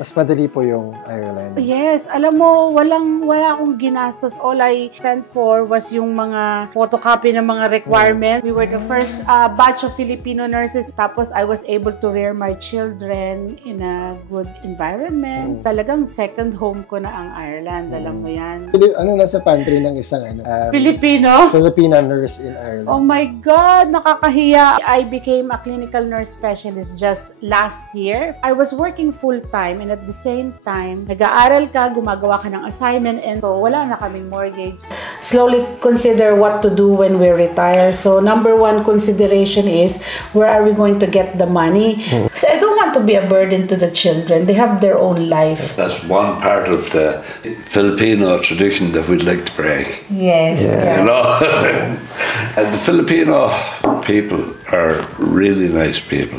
Mas madali po yung Ireland. Yes. Alam mo, wala akong ginastos. All I spent for was yung mga photocopy ng mga requirements. We were the first batch of Filipino nurses. Tapos, I was able to rear my children in a good environment. Talagang second home ko na ang Ireland. Alam mo yan. Ano nasa pantry ng isang Filipino nurse in Ireland? Oh my God! Nakakahiya. I became a clinical nurse specialist just last year. I was working full-time and at the same time, nag-aaral ka, gumagawa ka ng assignment, and so wala na kaming mortgage. Slowly consider what to do when we retire. So number one consideration is, where are we going to get the money? So I don't want to be a burden to the children. They have their own life. That's one part of the Filipino tradition that we'd like to break. Yes. You know? And the Filipino people are really nice people.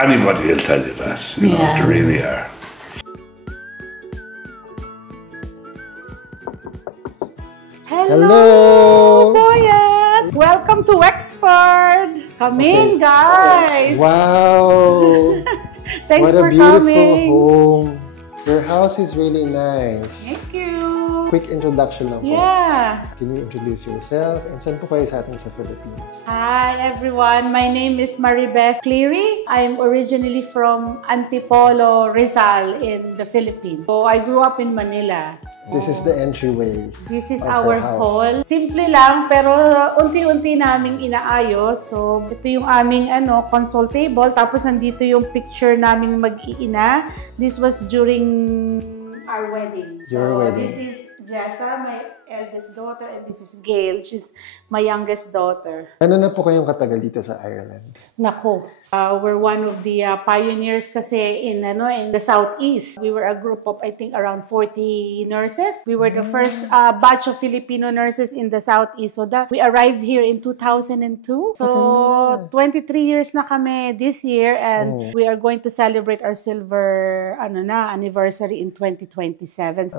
Anybody will tell you that. You know, they really are. Hello, Boyet! Welcome to Wexford! Come in, guys! Wow! Thanks what for a beautiful coming! home! Your house is really nice. Thank you! Quick introduction lang po. Yeah! Can you introduce yourself? And saan po kayo sa atin sa Philippines? Hi, everyone! My name is Maribeth Cleary. I'm originally from Antipolo, Rizal in the Philippines. So, I grew up in Manila. This is the entryway. This is of our hall. Simple lang, pero unti-unti naming inaayos. So, ito yung aming console table. Tapos, nandito yung picture naming mag-iina. This was during our wedding. Your wedding. This is Jessa, my eldest daughter, and this is Gail. She's my youngest daughter. Ano na po kayong katagal dito sa Ireland? Nako, we're one of the pioneers kasi in the Southeast. We were a group of, I think, around 40 nurses. We were the first batch of Filipino nurses in the Southeast. So we arrived here in 2002. So 23 years na kami this year, and we are going to celebrate our silver anniversary in 2027.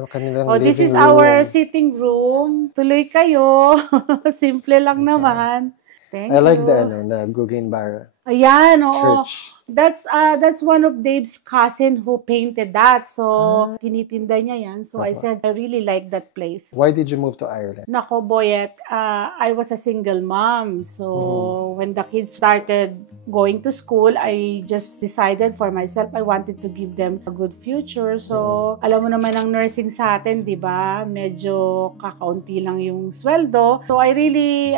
This is our sitting room. Tuloy kayo. Simple lang naman. Thank you. I like the Guggenheim Ayan, oo. Church. That's one of Dave's cousin who painted that. So, tinitinda niya yan. So, I said, I really like that place. Why did you move to Ireland? Nako, Boyet, I was a single mom. So, when the kids started going to school, I just decided for myself, I wanted to give them a good future. So, alam mo naman ang nursing sa atin, di ba? Medyo kakaunti lang yung sweldo. So, I really,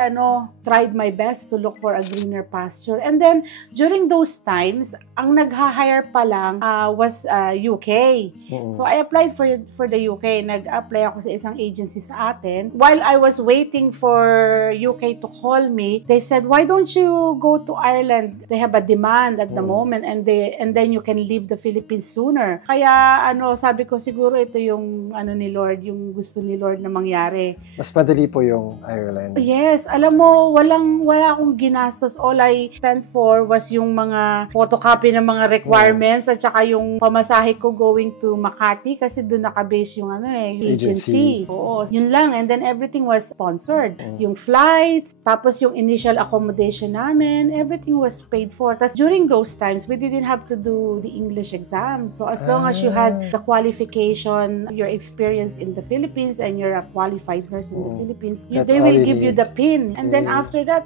tried my best to look for a greener pasture. And then, during those times, ang nag-hire pa lang was UK. So, I applied for the UK. Nag-apply ako sa isang agency sa atin. While I was waiting for UK to call me, they said, why don't you go to Ireland? They have a demand at the moment, and then you can leave the Philippines sooner. Kaya, sabi ko, siguro ito yung, ni Lord, yung gusto ni Lord na mangyari. Mas madali po yung Ireland. Yes. Alam mo, wala akong ginastos. All I spent for was yung mga photocopy ng mga requirements at saka yung pamasahe ko going to Makati kasi doon nakabase yung agency. Oo. Yun lang. And then everything was sponsored. Yung flights, tapos yung initial accommodation namin, everything was paid for. Tapos during those times, we didn't have to do the English exam. So as long as you had the qualification, your experience in the Philippines, and you're a qualified nurse in the Philippines, they will give you the PIN. And then after that,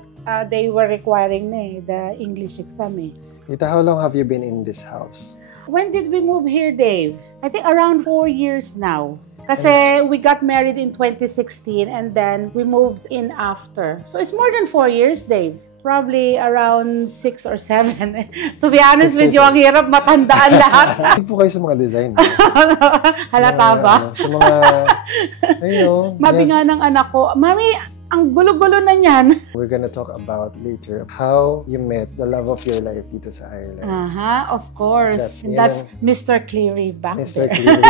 they were requiring the English exam. Tita, how long have you been in this house? When did we move here, Dave? I think around 4 years now. Kasi we got married in 2016 and then we moved in after. So it's more than 4 years, Dave. Probably around 6 or 7. To be honest with you, ang hirap matandaan lahat. Hindi po kayo sa mga design. Halata ba? Sa mga, Mabi nga ng anak ko, Mami, ang gulo-gulo na niyan. We're gonna talk about later how you met the love of your life dito sa Ireland. Of course. That's Mr. Cleary back Mr. there. Cleary.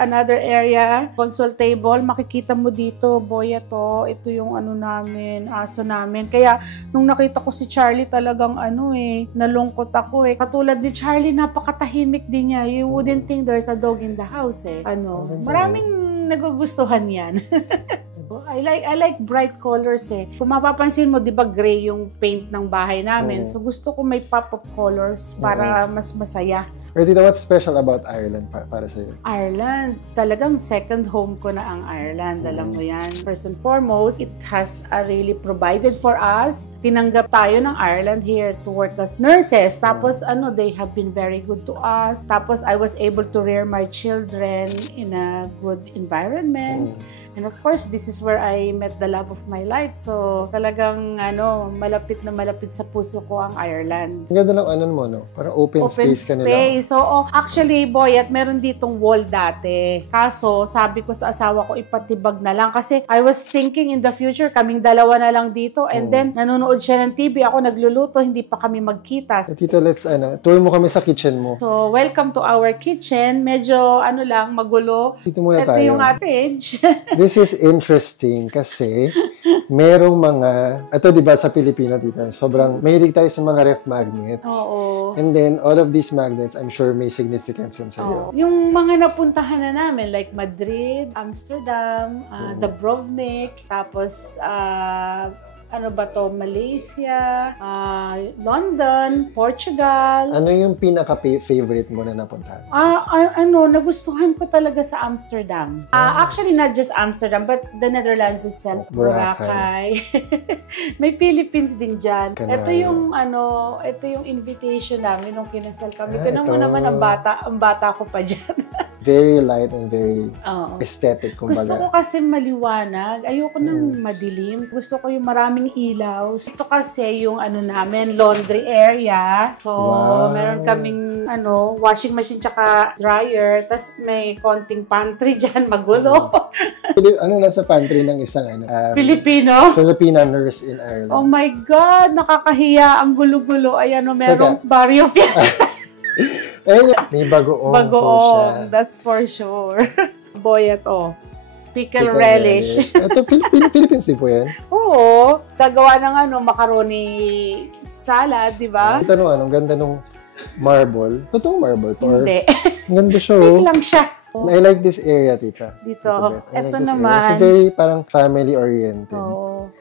Another area, console table. Makikita mo dito, Boya to. Ito yung namin, aso namin. Kaya, nung nakita ko si Charlie, talagang nalungkot ako Katulad ni Charlie, napakatahimik din niya. You wouldn't think there's a dog in the house Maraming nagugustuhan yan. I like bright colors Kung mapapansin mo, di ba gray yung paint ng bahay namin? So gusto ko may pop of colors para mas masaya. Pero tita, what's special about Ireland para sa'yo? Ireland, talagang second home ko na ang Ireland. Alam mo yan. First and foremost, it has really provided for us. Tinanggap tayo ng Ireland here to work as nurses. Tapos, they have been very good to us. Tapos, I was able to rear my children in a good environment. And of course, this is where I met the love of my life. So, talagang, malapit na malapit sa puso ko ang Ireland. Ang ganda ng mo, no? Parang open space ka nila. So, actually, Boyet, meron ditong wall dati. Kaso, sabi ko sa asawa ko, ipatibag na lang. Kasi I was thinking in the future, kaming dalawa na lang dito. And then, nanonood siya ng TV. Ako nagluluto, hindi pa kami magkita. So, tita, let's, tour mo kami sa kitchen mo. So, welcome to our kitchen. Medyo, magulo. Dito muna tayo. Ito yung page. This is interesting kasi merong mga, ito diba sa Pilipino dito, sobrang mahilig tayo sa mga ref magnets. Oo. And then, all of these magnets, I'm sure may significance yan sa'yo. Yung mga napuntahan na namin, like Madrid, Amsterdam, Dubrovnik, tapos, Malaysia, London, Portugal. Ano yung pinaka-favorite mo na napuntahan? Nagustuhan ko talaga sa Amsterdam. Actually, not just Amsterdam, but the Netherlands itself, Boracay. May Philippines din dyan. Ito yung invitation namin nung kinasal kami. Ito naman ang bata ko pa dyan. Very light and very aesthetic, kumbaga. Gusto ko kasi maliwanag. Ayoko nang madilim. Gusto ko yung maraming ilaw. Ito kasi yung namin, laundry area. So, meron kaming washing machine tsaka dryer. Tapos may konting pantry dyan. Magulo. Nasa pantry ng isang Filipina nurse in Ireland? Oh my God! Nakakahiya. Ang gulo-gulo. Ayan, merong Barrio Fiesta. May bagoong. Bagoong. That's for sure. Boyet, Pickle relish. Ito, Philippines din po yan? Oo. Gagawa ng macaroni salad, di ba? Ito ang ganda nung marble. Totoong marble to? Hindi. Ang ganda siya. Fake lang siya. And I like this area, tita. Dito. Ito like naman. It's very parang family-oriented. Oo.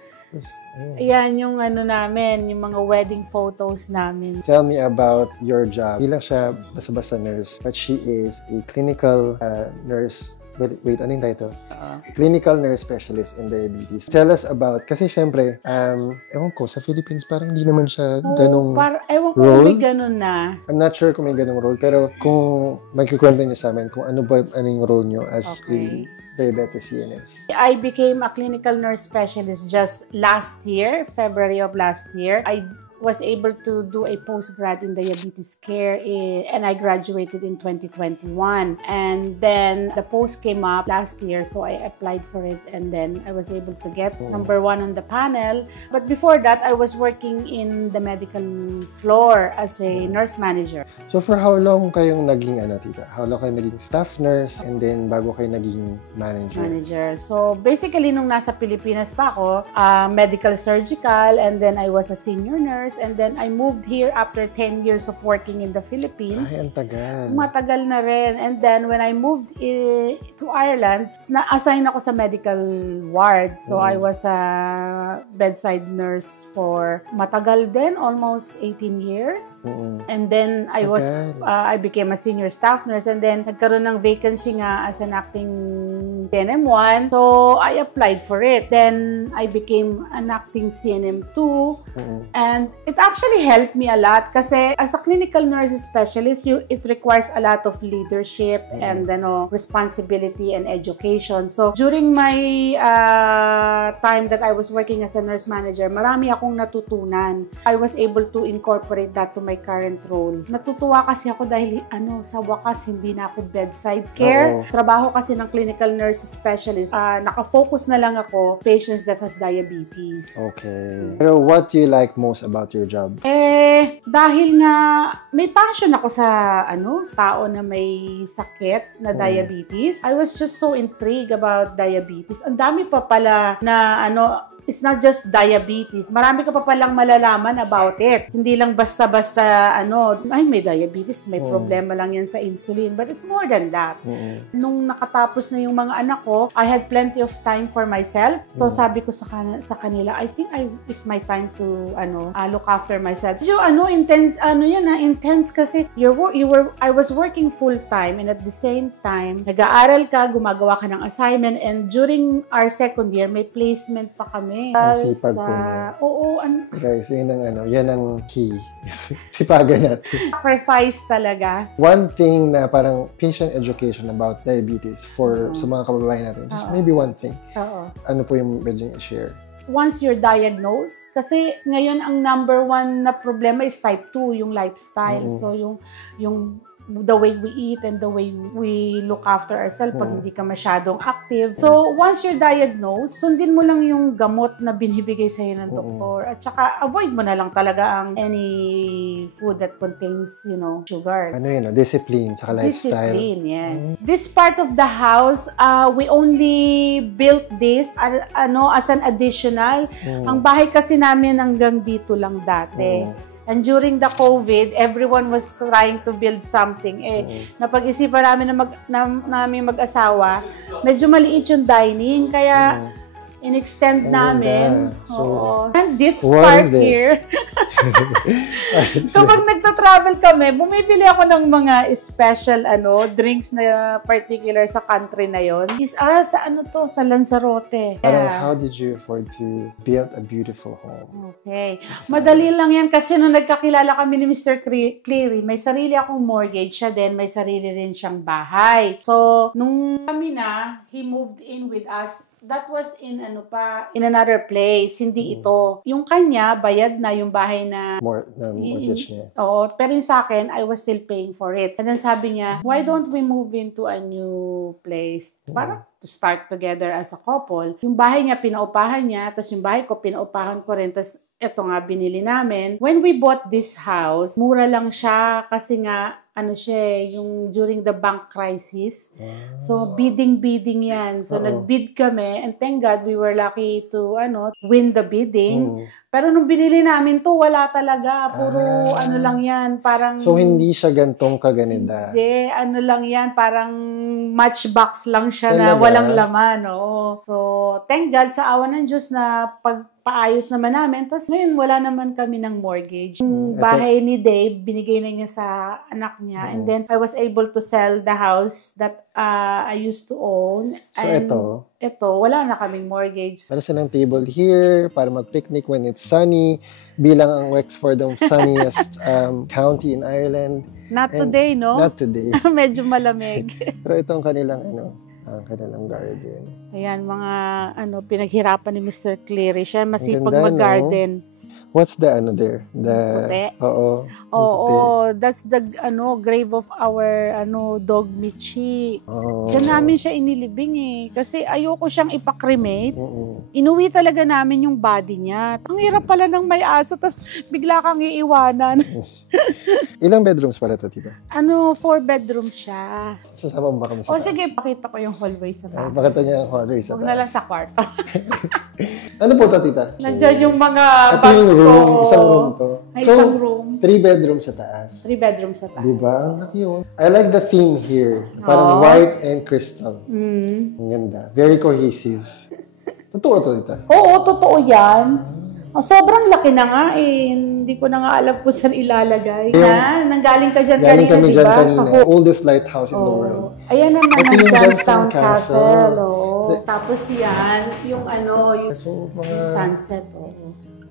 Ayan yung namin, yung mga wedding photos namin. Tell me about your job. Hindi lang siya basta-basta nurse, but she is a clinical nurse. Wait, anong title? Clinical Nurse Specialist in Diabetes. Tell us about, kasi syempre, ewan ko, sa Philippines parang hindi naman siya ganong ewan ko role. May ganon na. I'm not sure kung may ganong role, pero kung magkikwento niyo sa amin, kung ano yung role niyo as a diabetes CNS. I became a clinical nurse specialist just last year, February of last year. I was able to do a postgrad in diabetes care and I graduated in 2021. And then the post came up last year, so I applied for it and then I was able to get number 1 on the panel. But before that, I was working in the medical floor as a nurse manager. So for how long kayong naging tita? How long kayo naging staff nurse and then bago kayo naging manager? So basically, nung nasa Pilipinas pa ako, medical surgical, and then I was a senior nurse. And then I moved here after 10 years of working in the Philippines. Ay, ang tagal. Matagal na rin. And then when I moved to Ireland, na-assign ako sa medical ward. So I was a bedside nurse for matagal din, almost 18 years. And then I became a senior staff nurse. And then nagkaroon ng vacancy nga as an acting CNM1. So I applied for it. Then I became an acting CNM2. And it actually helped me a lot kasi as a clinical nurse specialist, it requires a lot of leadership and responsibility and education. So during my time that I was working as a nurse manager, marami akong natutunan. I was able to incorporate that to my current role. Natutuwa kasi ako dahil sa wakas hindi na ako bedside care. Trabaho kasi ng clinical nurse specialist. Nakafocus na lang ako patients that has diabetes. Okay. Pero what do you like most about your job? Dahil nga may passion ako sa tao na may sakit na diabetes. I was just so intrigued about diabetes. Ang dami pa pala na it's not just diabetes. Marami ka pa palang malalaman about it. Hindi lang basta-basta, ay, may diabetes, may problema lang yan sa insulin. But it's more than that. Nung nakatapos na yung mga anak ko, I had plenty of time for myself. So, sabi ko sa kanila, I think it's my time to, look after myself. So, intense kasi I was working full-time and at the same time, nag-aaral ka, gumagawa ka ng assignment, and during our second year, may placement pa kami. Ang sipag po niya. Oo. Guys, yan ang key. Sipagan natin. Sacrifice talaga. One thing na parang patient education about diabetes for sa mga kababayan natin. Just maybe one thing. Ano po yung pwedeng i-share? Once you're diagnosed, kasi ngayon ang number one na problema is type 2, yung lifestyle. So, yung the way we eat and the way we look after ourselves pag hindi ka masyadong active. So, once you're diagnosed, sundin mo lang yung gamot na binibigay sa'yo ng doktor. At saka, avoid mo na lang talaga ang any food that contains, sugar. Discipline, saka lifestyle. Discipline, yes. This part of the house, we only built this, as an additional. Ang bahay kasi namin hanggang dito lang dati. And during the COVID, everyone was trying to build something. Napag-isipan namin mag-asawa, medyo maliit yung dining, kaya in-extend namin. So, and this part here, kapag nagta-travel kami, bumibili ako ng mga special drinks na particular sa country na yon. Sa Lanzarote. Parang how did you afford to build a beautiful home? Okay. Madali lang yan kasi nung nagkakilala kami ni Mr. Cleary, may sarili akong mortgage, siya din, may sarili rin siyang bahay. So, nung kami na, he moved in with us. That was in another place, hindi ito. Yung kanya, bayad na yung bahay na mortgage niya. Oo, pero yung sa akin, I was still paying for it. And then sabi niya, why don't we move into a new place? Para to start together as a couple. Yung bahay niya, pinaupahan niya, tapos yung bahay ko, pinaupahan ko rin, tapos ito nga, binili namin. When we bought this house, mura lang siya kasi nga, yung during the bank crisis. So, bidding yan. So, nag-bid kami and thank God we were lucky to, win the bidding. Pero nung binili namin to, wala talaga. Puro lang yan. Parang... So, hindi siya gantong kaganida? Hindi. Lang yan. Parang matchbox lang siya na walang laman. So, thank God sa awa ng Diyos na paayos naman namin. Tapos ngayon, wala naman kami ng mortgage. Yung bahay ni Dave, binigay na niya sa anak niya. And then, I was able to sell the house that I used to own. So, and ito, wala na kaming mortgage. Meron silang table here para mag-picnic when it's sunny. Bilang ang Wexford ang sunniest county in Ireland. Not today, no? Not today. Medyo malamig. Pero itong kanilang kanilang garden. Ayan, mga pinaghirapan ni Mr. Cleary. Siya masipag mag-garden. What's the there? Puti? Oo. That's the grave of our dog Michi. Oh. Diyan namin siya inilibing kasi ayoko siyang ipakremate. Inuwi talaga namin yung body niya. Ang hirap pala ng may aso, tas bigla kang iiwanan. Ilang bedrooms pala ito, tita? 4 bedrooms siya. Sasama mo ba kami sa taas? Sige, pakita ko yung hallway sa taas. Pakita niya yung hallway sa taas. Huwag na lang sa kwarto. Ano po ito, tita? Nandiyan yung mga ito yung room. Isang room to. Isang room. 3 bedrooms sa taas. 3 bedrooms sa taas. Diba? Ang laki yun. I like the theme here. Parang white and crystal. Ang ganda. Very cohesive. Totoo to, tita? Oo, totoo yan. Sobrang laki na nga Hindi ko na nga alam kung saan ilalagay. Nanggaling ka dyan kanina, kami diba? dyan kanina. Oldest lighthouse in the world. Ayan naman Ito ang yung Johnstown Johnstown Castle. Castle. Tapos yan, yung yung mga sunset.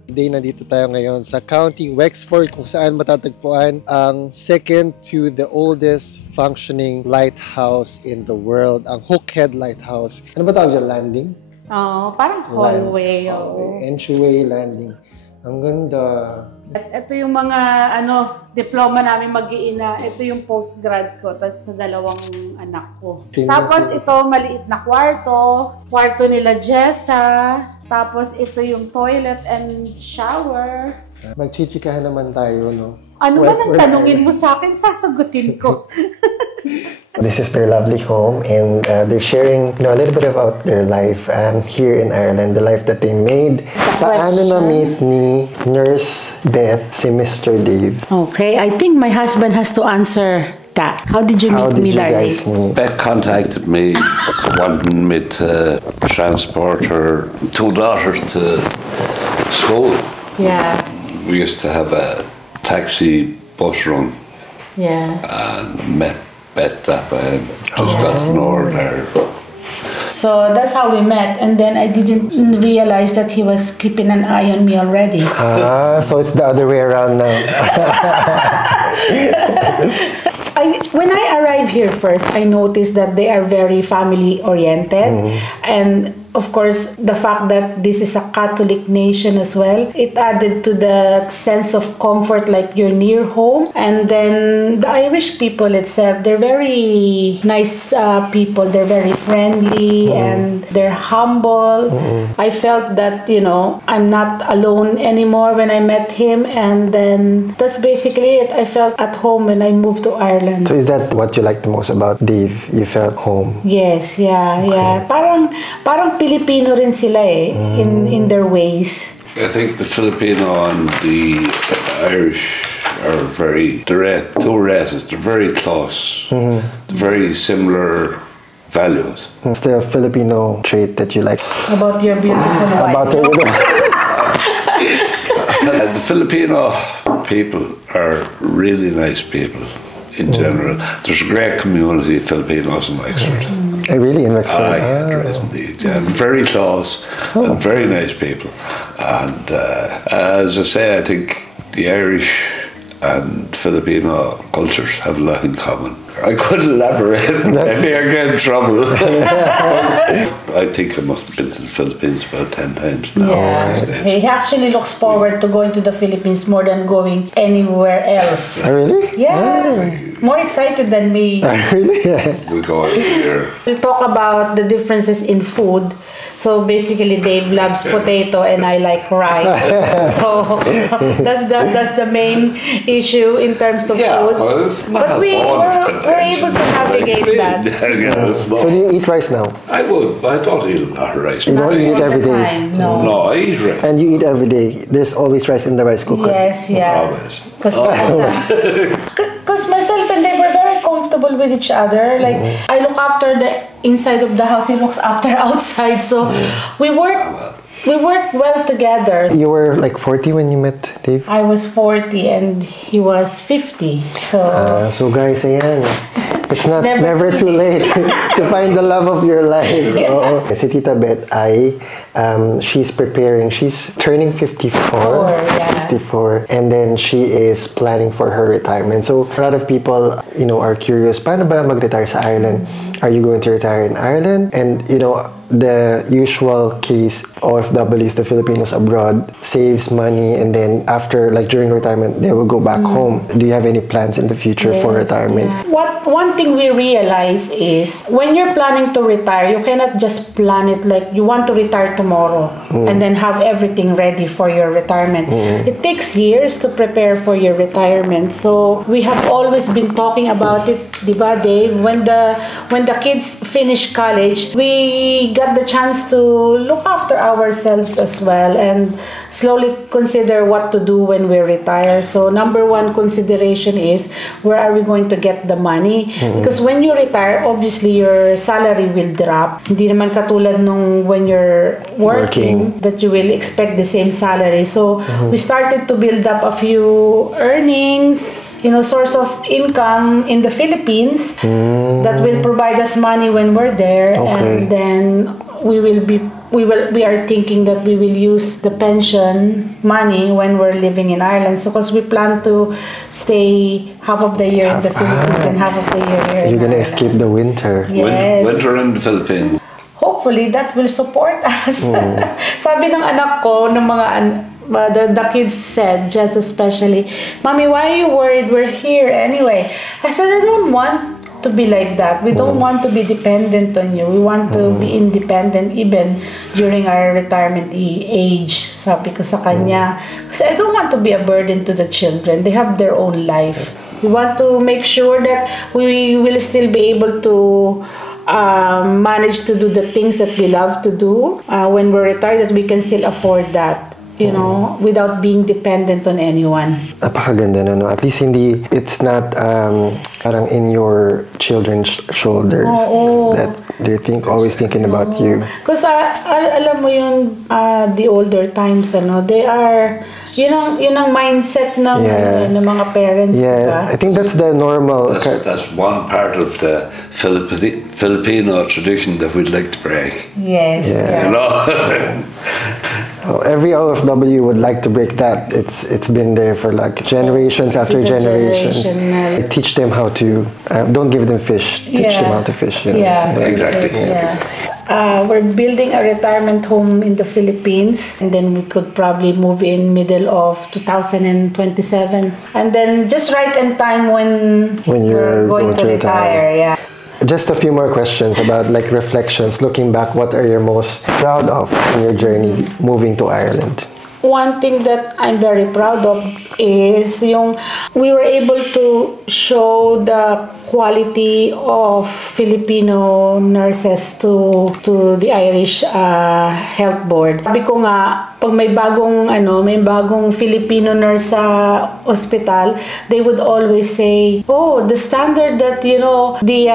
Today, nandito tayo ngayon sa County Wexford kung saan matatagpuan ang second to the oldest functioning lighthouse in the world, ang Hookhead Lighthouse. Ano ba tawag dyan? Landing? Parang hallway. Entryway, landing. Ang ganda. Ito yung mga diploma namin mag-iina. Ito yung postgrad ko, tapos sa 2 anak ko. Tapos ito, maliit na kwarto nila Jessa. Tapos ito yung toilet and shower. Magchichikahan naman tayo, no? Ano man ang tanungin mo sa akin, sasagutin ko. So, This is their lovely home, and they're sharing, a little bit about their life here in Ireland, the life that they made. Paano na-meet ni Nurse Beth si Mr. Dave? Okay, I think my husband has to answer that. How did you meet me, darling? Guys meet? Beck contacted me, wanting me to transport her two daughters to school. Yeah. We used to have a taxi bus run. Yeah. And met Beth that way. Just got to know her there. So that's how we met, and then I didn't realize that he was keeping an eye on me already. So it's the other way around now. When I arrived here first, I noticed that they are very family oriented, and of course, the fact that this is a Catholic nation as well, it added to the sense of comfort, like you're near home. And then the Irish people itself, they're very nice people. They're very friendly and they're humble. I felt that, I'm not alone anymore when I met him. And then that's basically it. I felt at home when I moved to Ireland. So is that what you like the most about Dave? You felt home? Yes, yeah. Parang Filipino rin sila in their ways. I think the Filipino and the Irish are very direct, two races. They're very close, very similar values. What's the Filipino trait that you like? About your beautiful wife. About your The Filipino people are really nice people in general. There's a great community of Filipinos in Wexford. Really, in Wexford? There is indeed. And very close and very nice people. And as I say, I think the Irish and Filipino cultures have a lot in common. I couldn't elaborate. Maybe I get in trouble. I think I must have been to the Philippines about 10 times now. Yeah. He actually looks forward to going to the Philippines more than going anywhere else. Oh, really? Yeah. More excited than me. Really? We go out here. We'll talk about the differences in food. So basically, Dave loves potato and I like rice. So that's the main issue in terms of food. Well, it's not but we're able to navigate that. So do you eat rice now? I would. I don't eat a lot of rice. You don't eat it every day? Time, no. No, I eat rice. And you eat every day? There's always rice in the rice cooker? Yes, yeah. Always. Because myself and they were very comfortable with each other. Like, I look after the inside of the house, he looks after outside. So we work well together. You were like 40 when you met Dave? I was 40 and he was 50. So guys, ayan. It's never too too late to find the love of your life. Yeah. Si Tita Beth she's preparing, she's turning 54. 54, and then she is planning for her retirement. So a lot of people, are curious, paano ba mag-retire sa Ireland? Are you going to retire in Ireland? And, the usual case, OFWs, the Filipinos abroad, saves money, and then after, during retirement, they will go back home. Do you have any plans in the future for retirement? Yeah. One thing we realize is, when you're planning to retire, you cannot just plan it like you want to retire tomorrow and then have everything ready for your retirement. It takes years to prepare for your retirement. So we have always been talking about it, diba, Dave? When the kids finish college, we got the chance to look after ourselves as well and slowly consider what to do when we retire. So number one consideration is, where are we going to get the money? Because when you retire, obviously your salary will drop. Hindi naman katulad nung when you're working that you will expect the same salary. So we started to build up a few earnings, source of income in the Philippines that will provide us money when we're there. And then we are thinking that we will use the pension money when we're living in Ireland. So because we plan to stay half of the year in the Philippines and half of the year here. You're gonna escape the winter. Yes. Winter in the Philippines. Hopefully that will support us. Sabi ng anak ko, ng mga the kids said, just especially, Mommy, why are you worried? We're here anyway. I said, I don't want to be like that. We don't want to be dependent on you. We want to be independent even during our retirement age. Sabi ko sa kanya, kasi I don't want to be a burden to the children. They have their own life. We want to make sure that we will still be able to manage to do the things that we love to do when we're retired, that we can still afford that, you know, without being dependent on anyone. Napakaganda na, no? At least it's not parang in your children's shoulders that they always thinking about you. Because alam mo yung the older times, they are, yun ang mindset ng mga parents. Yeah, diba? I think that's the normal. That's one part of the Filipino tradition that we'd like to break. Yes. Yeah. You know? Every OFW would like to break that. It's been there for like generations after generations. I teach them how to, don't give them fish, teach them how to fish. You know, exactly. We're building a retirement home in the Philippines, and then we could probably move in middle of 2027, and then just right in time when you're going to retire. Yeah. Just a few more questions about like reflections. Looking back, what are you most proud of in your journey moving to Ireland? One thing that I'm very proud of is we were able to show the quality of Filipino nurses to the Irish Health Board. Sabi ko nga, pag may bagong Filipino nurse sa hospital, they would always say, oh, the standard that, the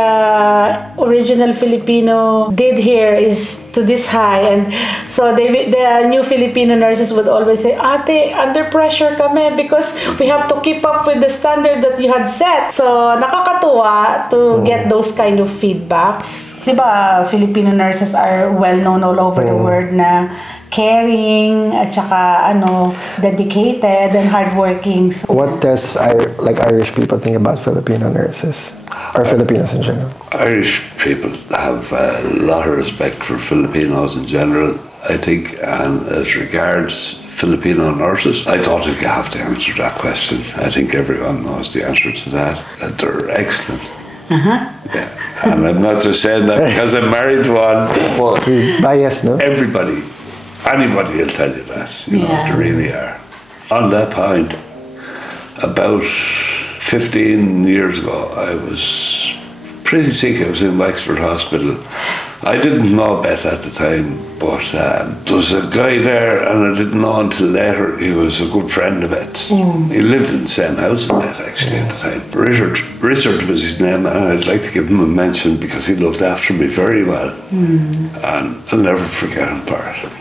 original Filipino did here is to this high. And so the new Filipino nurses would always say, ate, under pressure kami because we have to keep up with the standard that you had set. So, nakakatuwa to get those kind of feedbacks. Diba, Filipino nurses are well known all over the world na caring at saka dedicated and hardworking. So, what does Irish people think about Filipino nurses or Filipinos in general? Irish people have a lot of respect for Filipinos in general, I think, and as regards Filipino nurses, I don't think you have to answer that question. I think everyone knows the answer to that. They're excellent. Yeah. And I'm not just saying that because I'm married to one, but biased, no? Anybody will tell you that. They really are. On that point, about 15 years ago, I was pretty sick. I was in Wexford Hospital. I didn't know Bet at the time, but there was a guy there, and I didn't know until later he was a good friend of Bet's. He lived in the same house as Bet, actually, at the time. Richard was his name, and I'd like to give him a mention because he looked after me very well. And I'll never forget him for it.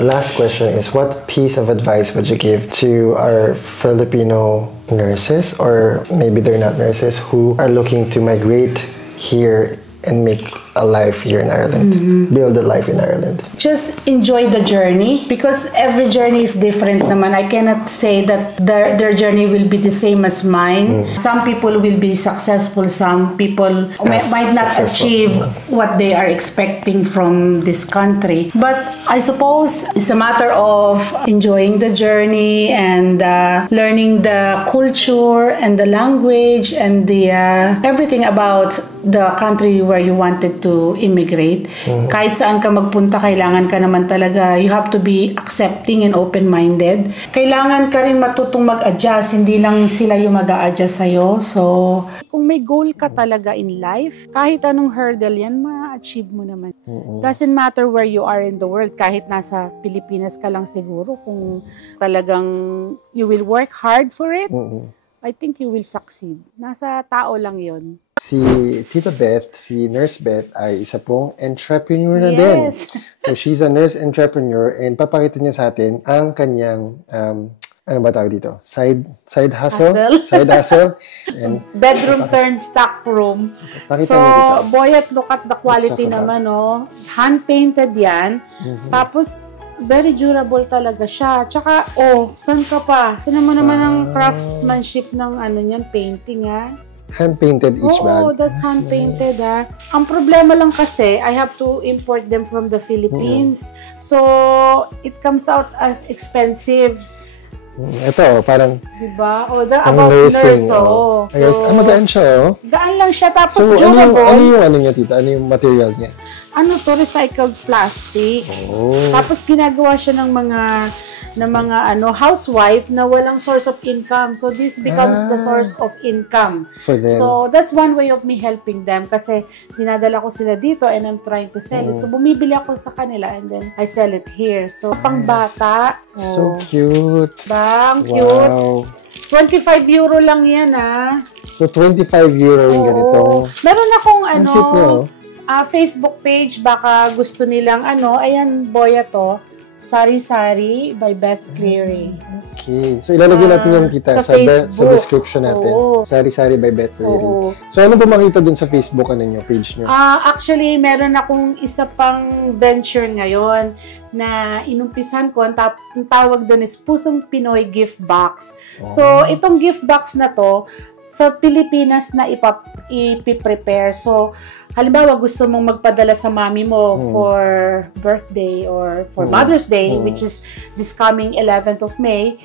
Last question is, what piece of advice would you give to our Filipino nurses, or maybe they're not nurses, who are looking to migrate here and make a life here in Ireland, build a life in Ireland? Just enjoy the journey, because every journey is different naman. I cannot say that their journey will be the same as mine. Some people will be successful, some people might not achieve what they are expecting from this country. But I suppose it's a matter of enjoying the journey and learning the culture and the language and the everything about the country where you wanted to immigrate. Kahit saan ka magpunta, kailangan ka naman talaga, you have to be accepting and open-minded. Kailangan ka rin matutong mag-adjust, hindi lang sila yung mag-a-adjust sa'yo. So, kung may goal ka talaga in life, kahit anong hurdle yan, ma-achieve mo naman. Doesn't matter where you are in the world, kahit nasa Pilipinas ka lang siguro, kung talagang you will work hard for it, I think you will succeed. Nasa tao lang yon. Si Tita Beth, si Nurse Beth, ay isa pong entrepreneur na din. So, she's a nurse entrepreneur, and papakita niya sa atin ang kanyang, ano ba tawag dito? Side hustle? Side hustle. And bedroom turned stock room. So, Boyet, look at the quality naman, no? Hand-painted yan. Tapos, very durable talaga siya. Tsaka, saan ka pa? Tignan mo naman ang craftsmanship ng niyan, painting, ha? Hand-painted each bag. Oo, that's hand-painted, ha? Ang problema lang kasi, I have to import them from the Philippines. So, it comes out as expensive. Ito, parang diba? About nursing. nurse, Yes, magaan siya, gaan lang siya, tapos so, durable. Ano niya, tita? Ano yung material niya? Recycled plastic. Tapos ginagawa siya ng mga na mga housewife na walang source of income. So this becomes the source of income for them. So that's one way of me helping them kasi dinadala ko sila dito and I'm trying to sell it. So bumibili ako sa kanila and then I sell it here. So pangbata. So cute. Bang, cute. Wow. 25 euro lang yan So 25 euro yung ganito. Meron akong Ang cute niya, Facebook page, baka gusto nilang ayan, boya to. Sari-Sari by Beth Cleary. Okay. So, ilalagay natin yung kita sa description natin. Sari-Sari by Beth Cleary. So, ano ba makita dun sa Facebook, page nyo? Actually, meron akong isa pang venture ngayon na inumpisan ko. Ang tawag dun is Pusong Pinoy Gift Box. So, itong gift box na to, sa Pilipinas na ipiprepare. So, halimbawa, gusto mong magpadala sa mami mo for birthday or for Mother's Day, which is this coming 11th of May,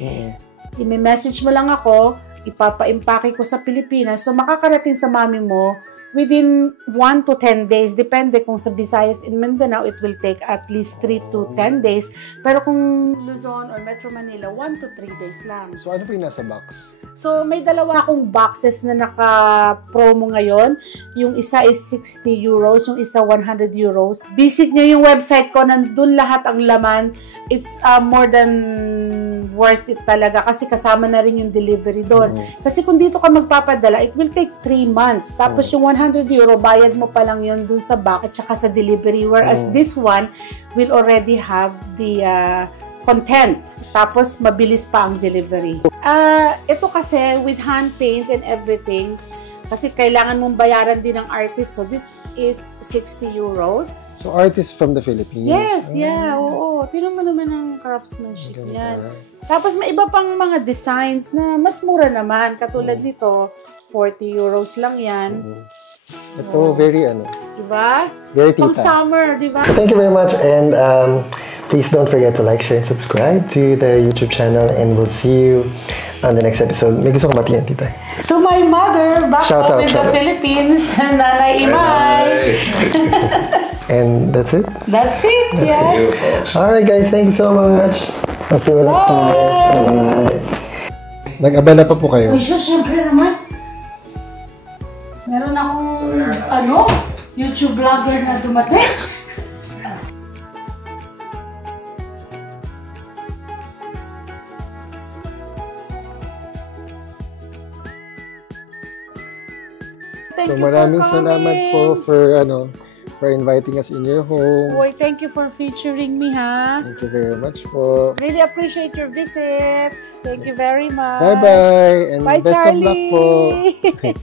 i-message mo lang ako, ipapa-impake ko sa Pilipinas. So, makakarating sa mami mo within 1 to 10 days. Depende kung sa Visayas in Mindanao, it will take at least 3 to 10 days. Pero kung Luzon or Metro Manila, 1 to 3 days lang. So, ano po yung nasa box? So, may dalawa akong boxes na naka-promo ngayon. Yung isa is 60 euros, yung isa 100 euros. Visit nyo yung website ko, nandun lahat ang laman. It's more than worth it talaga kasi kasama na rin yung delivery doon. Kasi kung dito ka magpapadala, it will take 3 months. Tapos yung 100 euro, bayad mo pa lang yun dun sa box at saka sa delivery. Whereas this one will already have the content. Tapos, mabilis pa ang delivery. Ito kasi, with hand paint and everything, kasi kailangan mong bayaran din ng artist. So, this is 60 euros. So, artist from the Philippines? Yes, oo. Tingnan mo naman ang craftsmanship yan. Tapos, may iba pang mga designs na mas mura naman. Katulad nito, 40 euros lang yan. Ito, very Diba? Very tita. Pang summer, diba? Thank you very much, and please don't forget to like, share, and subscribe to the YouTube channel, and we'll see you on the next episode. May gusto ko batiin, tita. To my mother, back home in the Philippines, Nanay Imay. And that's it? That's it, Alright guys, thank you so much. I'll see you next time. Bye. Nag-abala pa po kayo? Uy, siyempre naman. Meron akong, YouTube vlogger na dumating. So maraming salamat po for inviting us in your home. Boy, thank you for featuring me, Thank you very much po. Really appreciate your visit. Thank you very much. Bye-bye and Bye, best Charlie. of luck po.